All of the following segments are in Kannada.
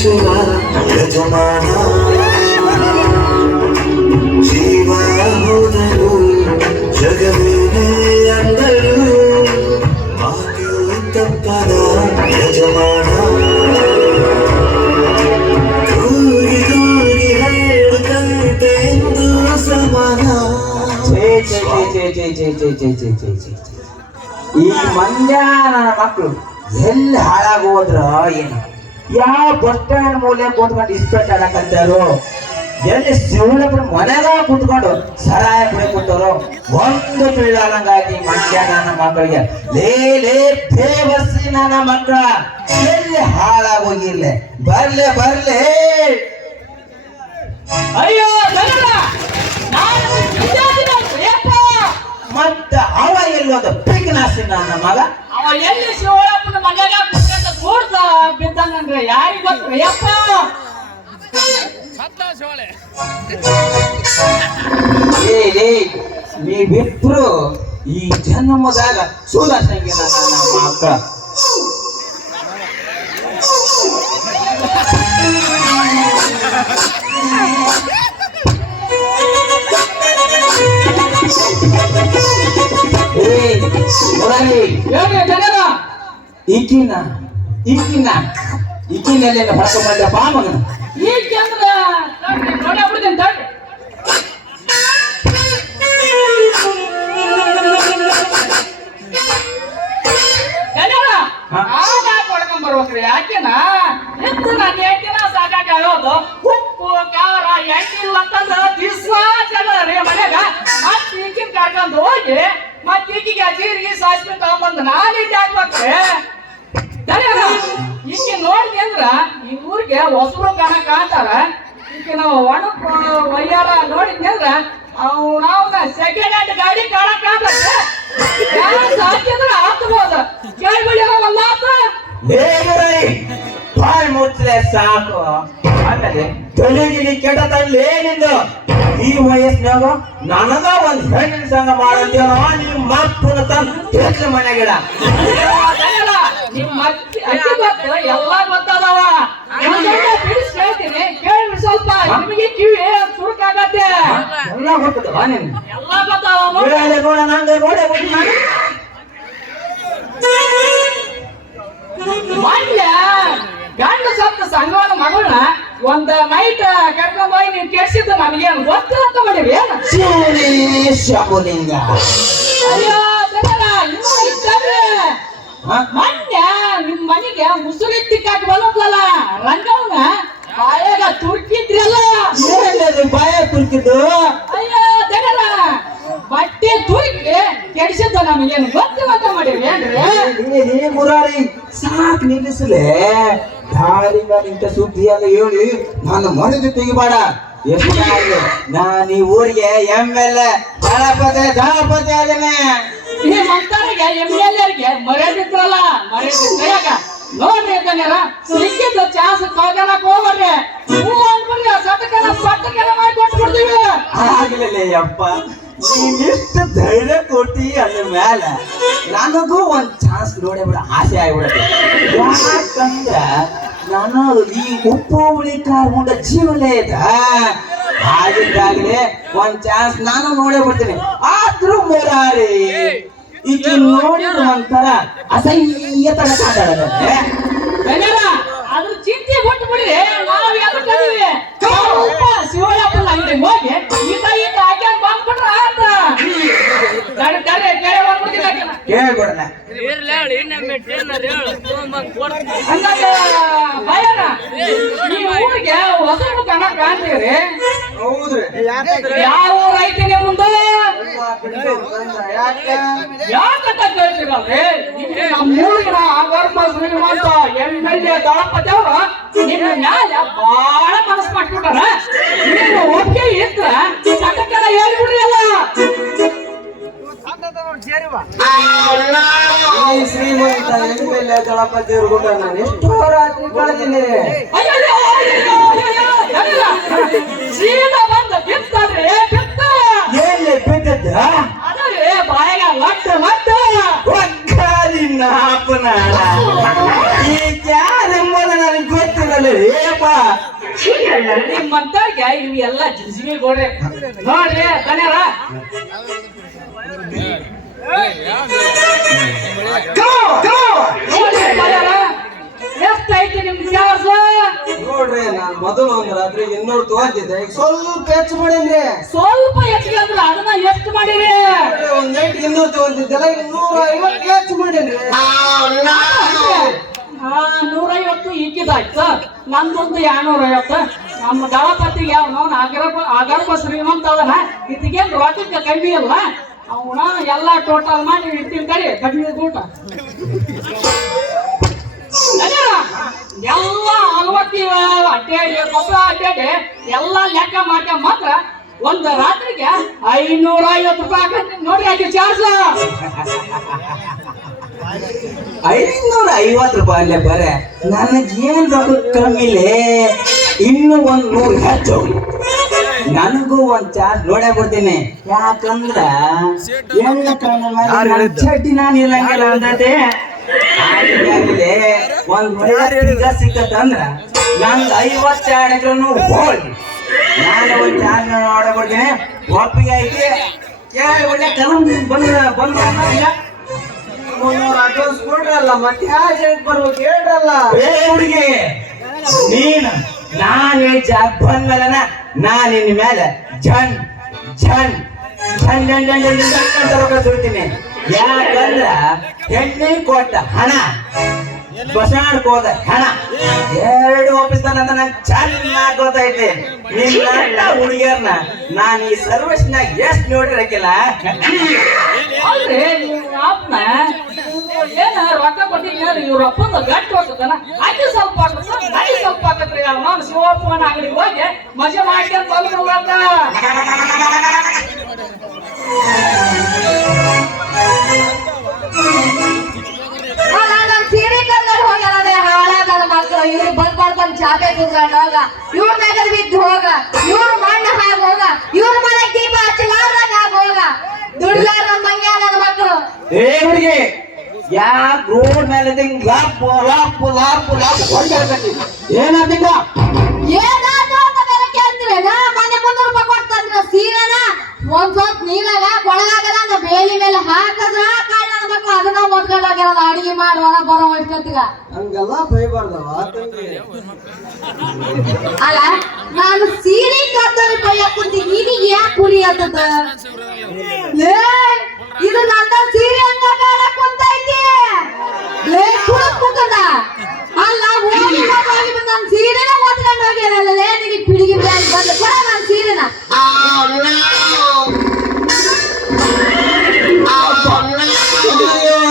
ಜೀವಿಸುವ ಯಜಮಾನ ಜೀವ ಹೋದರು ಜಗವೇನೆ ಅಂದರು ಮಾತು ತಪ್ಪದ ಯಜಮಾನ ತೂಗಿ ತೂಗಿ ಹೇಳುತ್ತಂತೆ ಎಂದು ಸಮಾನ. ಈ ಮಂಜಾನ ಮಕ್ಕಳು ಎಲ್ಲಿ ಹಾಳಾಗೋದ್ರ ಏನು? ಯಾವ ಬಸ್ ಸ್ಟ್ಯಾಂಡ್ ಮೂಲೆ ಕೂತ್ಕೊಂಡು ಇಸ್ಪೆಟ್ ಆಡಕಂತಾರು, ಎಲ್ಲಿ ಶಿವನಪ್ಪನ ಮನೆಗ ಕೂತ್ಕೊಂಡು ಸರಾಯ ಕುಡಿಕೊಟ್ಟರು. ಒಂದು ತಿಳಿದಂಗಾಗಿ ಮಂಜಾನ ಮಕ್ಕಳಿಗೆ ಲೇ ಬೇವರ್ಸಿ ನನ್ನ ಮಕ್ಕಳ ಎಲ್ಲಿ ಹಾಳಾಗೋಗಿರ್ಲೆ ಬರ್ಲೆ ಅಯ್ಯೋ ಮತ್ತ ಅವ ಎಲ್ಲೋದ ಪಿಗ್ನಾಸಿ ನನ್ನ ಮಗ ಅವ ಎಲ್ಲಿ ಶಿವಳಪ್ಪನ ಮನೆಗ ಕುತ್ಕೊಂಡ ಕೂಡ್ದ ಬಿದ್ದಾನಂದ್ರೆ ಯಾರಿಗ ಗೊತ್ತು ಯಪ್ಪ. ನೀವಿಬ್ರು ಈ ಜನ್ಮದಾಗ ಸುಧಾರಿಸಂಗಿಲ್ಲ ನನ್ನ ಮಕ್ಕಳ. ಈಕಿನಲ್ಲಿ ಹೊಡ್ಕೊಂಡ್ಬಂದ್ರೆ ಬಾ ಮಗನ. ಈಗ ನೋಡಿ ಬಿಡ್ತೇನೆ ತಡ್ರಿ. ಹೊಡ್ಕೊಂಡ್ ಬರ್ಬೇಕ್ರಿ. ಯಾಕೆನಾ ಇತ್ತು ನಾನು ಹೇಳ್ತೀನ ಸಾಕಾಗೋದು. ಉಪ್ಪು ಖಾರ ಎಣ್ಣಿಲ್ಲ ಅಂತಂದ್ರ ದಿವ್ಸ ಜಗಳರಿ ಮನ್ಯಾಗ. ಮತ್ ಈಗಿನ ಕರ್ಕೊಂಡು ಹೋಗಿ ಮತ್ ಈಗಿಗೆ ಜೀರಿಗೆ ಸಾಸಿವೆ ತಗೊಂಡ್ಬಂದು ನಾನಿದ್ದೆ ಹಾಕ್ಬೇಕ್ರಿ. ಈಕೆ ನೋಡಿದ್ವಿ ಅಂದ್ರ ಈ ಊರಿಗೆ ಹೊಸಬ್ರು ಕಾಣತಾರ. ಈಕೆ ನಾವು ಒಣಕ್ ಒಯ್ಯಾರ ನೋಡಿದ್ವಿ ಅಂದ್ರ ನಾವ್ ಸೆಕೆಂಡ್ ಹ್ಯಾಂಡ್ ಗಾಡಿ ಕಾಣಕ್ಕಾಗತ್ತೆ. ಸಾಕಿದ್ರೆ ಆಗ್ಬೋದು. ಕೇಳ್ಬಿಡಿ ಒಂದ್ ಮಾತು ಬಾಯಿ ಮುಚ್ಚಲೆ ಸಾಕು. ಆಮೇಲೆ ತಲೆಗಿಲಿ ಕೆಟ್ಟದಲ್ಲಿ ಏನಿಂದು ಈ ವಯಸ್ಸಿನಾಗ ನನಗ ಒಂದ್ ಹೆಣ್ಣಿನ ಸಂಗ ಮಾಡಂತೀವ ನಿಮ್ ಮಕ್ಕಳ ತಂದು ಮನೆಗಿಡ. ಎಲ್ಲ ಗೊತ್ತದವ ಹೇಳ್ತೀನಿ ಕೇಳಿ ಸ್ವಲ್ಪ. ನಿಮಗೆ ಕಿವಿ ಸುರುಕಾಗತ್ತೆ. ಎಲ್ಲ ಗೊತ್ತದವ ನಿನ್ ಎಲ್ಲ ಗೊತ್ತವ ನೋಡ ನಂಗೆ ನೋಡೇ ಮೊನ್ನೆ ಗಂಡ ಸತ್ತ ಸಂಘವನ ಮಗಳನ್ನ ಒಂದ್ ನೈಟ್ ಕರ್ಕೊಂಡ್ ಹೋಗಿ ನೀನ್ ಕೆಡ್ಸಿದ್ದು ನಮಗೇನು ಗೊತ್ತಿಲ್ಲ ಅಂತ ಮಾಡಿವಿ. ಶಂಭುಲಿಂಗ ಅಯ್ಯೋ ಮೊನ್ನೆ ನಿಮ್ ಮನೆಗೆ ಮುಸುರಿತ್ತಿಕ್ಕಾಗಿ ಬಂದಲ್ಲ ರಂಗವನ್ನ ಬಾಯಾಗ ತುರ್ಕಿದ್ರಲ್ಲ. ಬಾಯ ತುರ್ಕಿದ್ದು ಅಯ್ಯೋ ದಗರ ಬಟ್ಟೆ ತುರ್ಕಿ ಕೆಡಿಸಿದ್ದು ನಮಗೇನು ಗೊತ್ತಿಲ್ಲ ಅಂತ ಮಾಡಿವಿ ಏನ್ರಿ? ಮುರಾರಿ ಸಾಕ್ ನಿಲ್ಲಿಸಲೇ. ದಾರಿಗ ನಿಂತ ಸುದ್ದಿ ಅಂತ ಹೇಳಿ ನಾನು ಮನೆದು ತೆಗಿಬೇಡ. ಎಷ್ಟು ನಾನು ಈ ಊರಿಗೆ MLA ದಳಪತಿ ಆದೇನೆ. ಈ ಮಂತರಿಗೆ MLA ಮರ್ಯಾದಿದ್ರಲ್ಲ ಮರ್ಯಾದಿದ್ರಾಗ ನೋಡ್ರಿ ಇದ್ದಾರ ಸಿಕ್ಕಿದ್ದ ಚಾನ್ಸ್ ಕಳ್ಕೊಳಕ್ ಹೋಗ್ಬರ್ರಿ. ಹೂ ಅಂದ್ಬಿಡ್ರಿ ಸಟ್ಟಕನ ಮಾಡಿ ಕೊಟ್ಬಿಡ್ತೀವಿ. ಆಗ್ಲಿಲ್ಲ ಅಪ್ಪ, ನೀನಿಷ್ಟು ಧೈರ್ಯ ಕೊಟ್ಟಿ ಅದ್ರ ಮ್ಯಾಲ ನನಗೂ ಒಂದ್ ಚಾನ್ಸ್ ನೋಡಿ ಬಿಡ ಆಸೆ ಆಗ್ಬಿಡತ್ತೆ. ಯಾಕಂದ್ರ ನಾನು ಈ ಉಪ್ಪು ಹುಳಿ ಕಾರ್ಕೊಂಡ ಜೀವನೇ ಇದ ಆಗಿದ್ದಾಗಲೇ ಒಂದ್ ಚಾನ್ಸ್ ನಾನು ನೋಡೇ ಬಿಡ್ತೀನಿ. ಆದ್ರೂ ಮುರಾರಿ ಈಕೆ ನೋಡಿದ್ರು ಒಂಥರ ಅಸಹ್ಯ ತರ ಕಾಟಾಡತ್ತೆ. ಅದ್ರ ಚಿಂತೆ ಬಿಟ್ಟು ಬಿಡ್ರಿ. ನಾವು ಯಾರು ಕರೀವಿ ಶಿವಳಪ್ಪನ ಅಂಗಡಿ ಹೋಗಿ ಈತ ಹಾಕ್ಯಾಗ ಬಂದ್ಬಿಟ್ರ ಆತ ಕೇಳ್ಬಿಡಲ್ಲ. ಭಯನ ಈ ಊರಿಗೆ ಹೊಸರು ಕಣಕ್ ಕಾಣ್ತೀರಿ. ಹೌದ್ರಿ. ಯಾವ ಊರ್ ಐತಿ ನಿಮ್ದು? ಯಾಕಂತ ಕೇಳ್ತೀರಲ್ರಿ? ನಮ್ಮ ಊರಿನ ಆಗರ್ಭ ಶ್ರೀಮಂತ MLA ದಳಪತಿ ಅವ್ರ ನಿಮ್ಮ ಮ್ಯಾಲ ಬಾಳ ಮನಸ್ಸು ಮಾಡ್ಬಿಟ್ಟಾರ. ನೀವು ಒಪ್ಪಿಗೆ ಇದ್ರ ಸಟಕನ ಹೇಳ್ಬಿಡ್ರಿ ಅಲ್ಲ. ಈ ಶ್ರೀಮಂತ MLA ದಳಪತಿ ಅವ್ರ ನಾನು ಎಷ್ಟೋ ರಾತ್ರಿ ಕಳೆದಿನಿ. ಸೀದಾ ಬಂದ ಬಿತ್ತದ್ರಿ ಬಿತ್ತ ಎಲ್ಲಿ ಬಿದ್ದದ ಅದ್ರಿ ಬಾಯಾಗ ಲಟ್ಟು ಲಟ್ಟು ಒಕ್ಕಾರಿ ನಾಪನ ಈ ಯಾರೆಂಬುದು ನನಗೆ ಗೊತ್ತಿರಲ್ಲ. ನಿಮ್ಮಂತವ್ರಿಗೆ ಇವು ಎಲ್ಲ ಜಿಜಿಗೆ ಗೋಡ್ರಿ ನೋಡ್ರಿ ಕಣ್ಯಾರ ಎಷ್ಟೈತಿ ನಿಮ್ ಚಾರ್ಜ್ ನೋಡ್ರಿ ನಾನ್ ಮೊದಲು ಒಂದ್ ರಾತ್ರಿ 200 ತಗೋತಿದ್ದೆ, ಈಗ ಸ್ವಲ್ಪ ಹೆಚ್ಚು ಮಾಡೇನ್ರಿ. ಸ್ವಲ್ಪ ಹೆಚ್ಚಿಗೆ ಅಂದ್ರೆ ಅದನ್ನ ಎಷ್ಟು ಮಾಡಿರಿ? ಒಂದ್ ನೈಟ್ 200 ತಗೋತಿದ್ದೆಲ್ಲ, ಈಗ 150 ಹೆಚ್ಚು ಮಾಡೇನ್ರಿ. 150 ಈಕಿದಾಯ್ತು, ನಂದೊಂದು 250. ನಮ್ಮ ದಳಪತಿಗೆ ಅವನು ಆಗರ್ಭ ಶ್ರೀಮಂತ ಅದನ, ಇದಕ್ಕೇನು ರೊಕ್ಕಕ್ಕೆ ಕಮ್ಮಿ ಇಲ್ಲ. ಅವನ ಎಲ್ಲ ಟೋಟಲ್ ಮಾಡಿ ಇರ್ತೀನಿ ಕರಿ ಕಮ್ಮಿ ಊಟ ಎಲ್ಲ 40 ಅಡ್ಡಾಡಿ ಕೊಬ್ಬ ಅಡ್ಡಾಡಿ ಎಲ್ಲ ಲೆಕ್ಕ ಮಾಡ್ಕ ಮಾತ್ರ ಒಂದು ರಾತ್ರಿಗೆ 550 ರೂಪಾಯಿ ಆಗತ್ತೆ ನೋಡ್ರಿ. ಅದು ಚಾರ್ಜ್ 550 ರೂಪಾಯಿ ಅಲ್ಲೇ ಬರೇ, ನನಗೇನ್ ರೊಕ್ಕ ಕಮ್ಮಿಲೆ, ಇನ್ನು 100 ಹೆಚ್ಚು. ನನಗೂ ಒಂದ್ ಚಾರ್ಜ್ ನೋಡೇ ಬಿಡ್ತೀನಿ, ಯಾಕಂದ್ರ ಎಲ್ಲ ಚಡ್ಡಿ ನಾನು ಇಲ್ಲಂಗಿಲ್ಲ ಅಂತೈತೆ. ಒಂದ್ ಈಗ ಸಿಕ್ಕತ್ತಂದ್ರ ನಂದು 52 ಎಕರೆನು ಹೋಗಿ ನಾನು ಒಂದ್ ಚಾರ್ಜ್ ನೋಡಬಿಡ್ತೀನಿ. ಒಪ್ಪಿಗೆ ಐತಿ ಕೇಳಿ ಒಳ್ಳೆ ಕಲಂ ಬಂದ 300 ಅಡ್ವಾನ್ಸ್ ಕೊಡ್ರಲ್ಲ, ಮತ್ತೆ ಯಾಕೆ ಬರ್ಬೇಕು ಹೇಳ್ರಲ್ಲ. ಹುಡುಗಿ ನಾನೇ ಜಾಬ್ ಬಂದ್ಮೇಲೆ ನಾನು ಇನ್ ಮೇಲೆ ಝಣ್ ಝಣ್ ಝಣ್ ಝಣ್ ಝಣ್ ಝಣ್ ಅಂತ ರೊಕ್ಕ ಸುಡ್ತೀನಿ. ಯಾಕಂದ್ರ ಹೆಣ್ಣೆ ಕೊಟ್ಟ ಹಣ, ಬಸಾಡ್ಕೋದ ಹಣ ಎರಡು ಒಪ್ಪಿಸ್ತಾನಂತ ನಂಗೆ ಚೆನ್ನಾಗಿ ಗೊತ್ತೈತಿ. ನಿನ್ನ ಹುಡುಗಿಯರ್ನ ನಾನು ಈ ಸರ್ವಿಸ್ನಾಗ ಎಷ್ಟು ನೋಡಿರಕ್ಕಿಲ್ಲ. ಅಲ್ರಿ ನೀವು ಅಪ್ಪನ ಏನ ರೊಕ್ಕ ಕೊಟ್ಟಿದ್ರಿ, ಇವ್ರ ಅಪ್ಪಂದ ಗಟ್ಟಿ ಹೋಗ್ತದನ, ಅಕ್ಕಿ ಸ್ವಲ್ಪ ಆಗ್ತದ ನಡಿ ಸ್ವಲ್ಪ ಆಗತ್ರಿ. ಅವನು ಶಿವಪ್ಪನ ಅಂಗಡಿಗೆ ಹೋಗಿ ಮಜಾ ಮಾಡ್ಕೊಂಡ್ ಬಂದ್ರು ಇವ್ರು ಬಂದ್ ಮಾಡ್ಕೊಂಡ್ ಚಾಪೆ ಕುತ್ಕೊಂಡ್ ಹೋಗ, ಇವ್ರ ಮ್ಯಾಗ ಬಿದ್ದು ಹೋಗ, ಇವ್ರ ಮಣ್ಣ ಹಾಗ ಹೋಗ, ಇವ್ರ ಮನೆ ದೀಪ ಹಚ್ಚಲಾರ್ದಾಗ ಆಗ ಹೋಗ, ದುಡ್ಲಾರ ಮಂಗ್ಯ ನನ್ನ ಮಕ್ಕಳು. ಏ ಹುಡುಗಿ, ಯಾಕೆ ರೋಡ್ ಮೇಲೆ ಲಾಪ್ ಲಾಪ್ ಲಾಪ್ ಲಾಪ್ ಹೊಡ್ಯಾಕತ್ತಿ? ಏನಾಗ್ತಿಲ್ಲ ಏನಾದ್ರು ಅಂತ ಬೇರೆ ಕೇಳ್ತೀರ? ಮನೆ 300 ರೂಪಾಯಿ ಕೊಡ್ತಂದ್ರ ಸೀರೆನ ಒಂದ್ ಸ್ವಲ್ಪ ನೀರಾಗ ಕೊಳಗಾಗಲ್ಲ ಅಂದ ಬೇಲಿ ಮೇಲೆ ಹಾಕದ್ರ ಕಾಳ ನನ್ನ ಮಕ್ಕಳು ಅದನ್ನ ಓದ್ಕೊಂಡ್ ಹೋಗ್ಯಾರಲ್ಲ ಅಡಿಗೆ ಮಾಡುವಾಗ ಬರೋ ಇಷ್ಟೊತ್ತಿಗ. ಹಂಗೆಲ್ಲ ಬೈಬಾರ್ದವ. ಅಲ್ಲ ನಾನು ಸೀರೆ ಕತ್ತರಿ ಬೈಯಕ್ ಕುಂತೀನಿ, ನಿನಗೆ ಯಾಕೆ ಕುರಿ ಅಂತದ? ಇದು ನನ್ನ ಸೀರೆ ಅಂತ ಕಾಣಕ್ ಕುಂತೈತಿ. ಕುಂತದ ಅಲ್ಲ ಹೋಗಿ ನನ್ನ ಸೀರೆನ ಓದ್ಕೊಂಡು ಹೋಗ್ಯಾರಲ್ಲ, ನಿನಗೆ ಪಿಡಿಗೆ ಬ್ಯಾಂಕ್ ಬಂದು ಕೊಡ ನನ್ನ ಸೀರೆನ.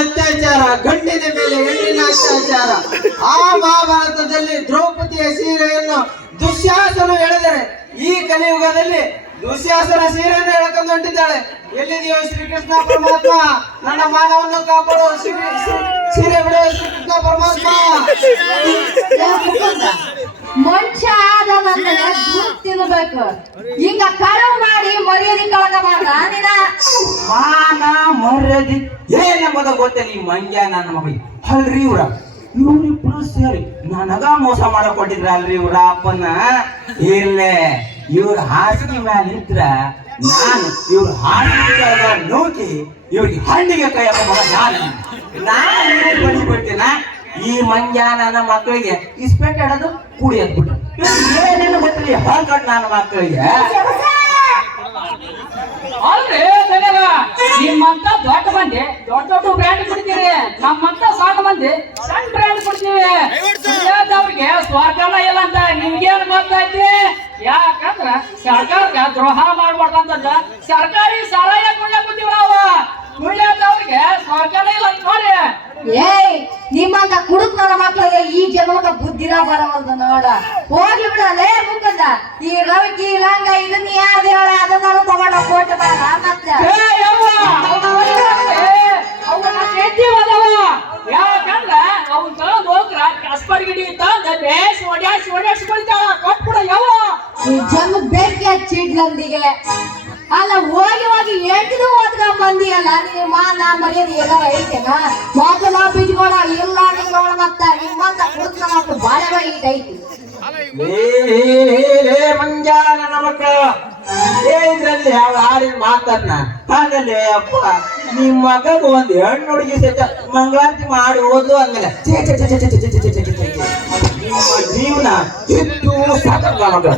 ಅತ್ಯಾಚಾರ, ಗಂಡಿನ ಮೇಲೆ ಹೆಣ್ಣಿನ ಅತ್ಯಾಚಾರ. ಆ ಮಹಾಭಾರತದಲ್ಲಿ ದ್ರೌಪದಿಯ ಸೀರೆಯನ್ನು ದುಶ್ಯಾಸನ ಎಳೆದರೆ, ಈ ಕಲಿಯುಗದಲ್ಲಿ ದುಶ್ಯಾಸನ ಸೀರೆಯನ್ನು ಎಳ್ಕೊಂಡು ಹೊಂಟಿದ್ದಾಳೆ. ಎಲ್ಲಿದೆಯೋ ಶ್ರೀಕೃಷ್ಣ ಪರಮಾತ್ಮ, ನನ್ನ ಮಾನವನ್ನು ಕಾಪಾಡೋ ಸೀರೆ ಬಿಡೋ ಶ್ರೀಕೃಷ್ಣ ಪರಮಾತ್ಮ. ಮನುಷ್ಯ ಆದ ನನ್ನ ತಿನ್ನಬೇಕು, ಈಗ ಕಳವು ಮಾಡಿ ಮರ್ಯಾದೆ ಕಳ್ಕಬಾರ್ದ ನಿನ್ನ. ಮಾನ ಮರ್ಯಾದೆ ಏನೆಂಬುದ ಗೊತ್ತಿಲ್ಲ ಈ ಮಂಗ್ಯ ನನ್ನ ಮಗಳಿಗೆ. ಅಲ್ರಿ ಇವ್ರಿಬ್ರು ಸೇರಿ ನನಗ ಮೋಸ ಮಾಡಕೊಟ್ಟಿದ್ರ ಅಲ್ರಿ ಇವ್ರ ಅಪ್ಪನ. ಇರ್ಲೆ ಇವ್ರ ಹಾಸಿಗೆ ಮ್ಯಾಲ ನಿಂತ್ರ ನಾನು ಇವ್ರ ಹಾಸಿಗೆ ನೂಕಿ ಇವ್ರಿಗೆ ಹಣ್ಣಿಗೆ ಕೈ ಹಾಕ ನಾನು ಬಡಿಬಿಡ್ತೀನ. ಈ ಮಂಗ್ಯ ನನ್ನ ಮಕ್ಕಳಿಗೆ ಇಸ್ಪೆಟ್ ಆಡೋದು ಕುಡಿಯೋದ್ ಬಿಟ್ರು. ಏನೇನು ಗೊತ್ತಿಲ್ಲ ಹಾಕಟ್ ನನ್ನ ಮಕ್ಕಳಿಗೆ. ಅಲ್ರಿ ನಿಮ್ಮಂತ ದೊಡ್ಡ ಮಂದಿ ದೊಡ್ಡ ದೊಡ್ಡ ಬ್ರ್ಯಾಂಡ್ ಕೊಡ್ತೀರಿ, ನಮ್ಮಂತ ಸಣ್ಣ ಮಂದಿ ಸಣ್ಣ ಬ್ರ್ಯಾಂಡ್ ಕೊಡ್ತೀವಿ. ಅವ್ರಿಗೆ ಸ್ವರ್ಗನ ಇಲ್ಲ ಅಂತ ನಿಮ್ಗೇನು ಗೊತ್ತೈತಿ? ಯಾಕಂದ್ರ ಸರ್ಕಾರಕ್ಕೆ ದ್ರೋಹ ಮಾಡ್ಬಾರ್ದಂತ ಸರ್ಕಾರಿ ಸಹಾಯ ಕೊಡ್ಲಾಕತ್ತೀವಿ ನಾವು. ಕುಡಿಯೋದವ್ರಿಗೆ ಸ್ವರ್ಗನ ಇಲ್ಲ ಅಂತ ನೋಡಿ. ಏಯ್ ನಿಮ್ಮಂತ ಕುಡುಕ್ ನನ್ನ ಮಕ್ಕಳಿಗೆ ಈ ಜನ್ಮಕ್ಕ ಬುದ್ಧಿನ ಬರವಲ್ದು ನೋಡ. ಹೋಗ್ಲಿ ಬಿಡಲೇ ಮುಖದ ಈ ರವಿಕಿ ಲಂಗ ಇದನ್ನ ಯಾರು ಹೇಳ ಅದನ್ನ ತಗೊಂಡ ಕೋಟ ಬಾರ ಮತ್ತೆ ಯಾಕಂದ್ರ ಅವ್ನ ತಗೊಂಡ್ ಹೋಗ್ರ ಕಸ್ಪರ್ಗಿಡಿ ತಂದ ಬೇಸ್ ಓಡ್ಯಾಸಿ ಬಿಡ್ತಾಳ ಕೊಟ್ಬಿಡ ಯಾವ ಈ ಜನ್ಮ ಬೆಂಕಿ ಹಚ್ಚಿಡ್ಲಂದಿಗೆ. ಅಲ್ಲ ಹೋಗಿ ಹೋಗಿ ಎಂಟಿದು ಓದ್ಕೊಂಡ್ ಬಂದಿಯಲ್ಲ, ನೀ ಮಾನ ಮರ್ಯಾದೆ ಏನಾರ ಐತೆನ? ಮೊದಲು ನಾವು ಬಿಟ್ಕೊಡ ಇಲ್ಲ ನಿಂಗೋಳ ಮತ್ತ ನಿಮ್ಮಂತ ಕುಡುಕ್ ಮಕ್ಕಳು ಬಾಳೆ ಬಾಯಿ ಐತಿ. ಮಕ್ಕಳ ಇದ್ರಲ್ಲಿ ಯಾವ ಹಾಡಿನ ಮಾತನ್ನ ಹಾಗಲ್ಲ ಅಪ್ಪ ನಿಮ್ಮ ಮಗಗ ಒಂದ್ ಹೆಣ್ಣು ಹುಡುಗಿ ಸಹಿತ ಮಂಗಳಾರತಿ ಮಾಡಿ ಓದು ಹಂಗಲ್ಲ ನಿಮ್ಮ ಜೀವನ ಎಷ್ಟು ಸಾಕಲ್ಲ ಮಕ್ಕಳ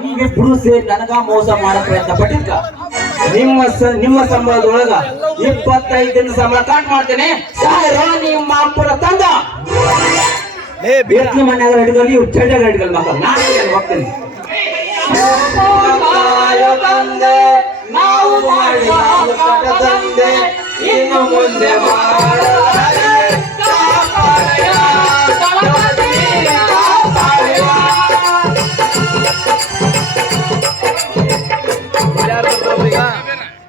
ನೀವಿಬ್ರು ಸೇರಿ ನನಗ ಮೋಸ ಮಾಡೋ ಪ್ರಯತ್ನ ಪಟ್ಟಿರ್ಕ ನಿಮ್ಮ ಸಂಬಳದೊಳಗ 25 ದಿನ ಸಂಬಳ ಕಾಟ್ ಮಾಡ್ತೇನೆ ಸಾಯರೋ ನಿಮ್ಮ ಅಪ್ಪನ ತಂದ ಬೇತ್ನ ಮನ್ಯಾಗ ಹಿಡಿದಲ್ಲಿ ಇವು ಚಡ್ಡಾಗ ಹಿಡಿದಲ್ ಮಕ್ಕಳು ನಾನು ಹೋಗ್ತೇನೆ ನಾವು ಮಾಡುವ ತಂದೆ ಇನ್ನು ಮುಂದೆ ಮಾಡ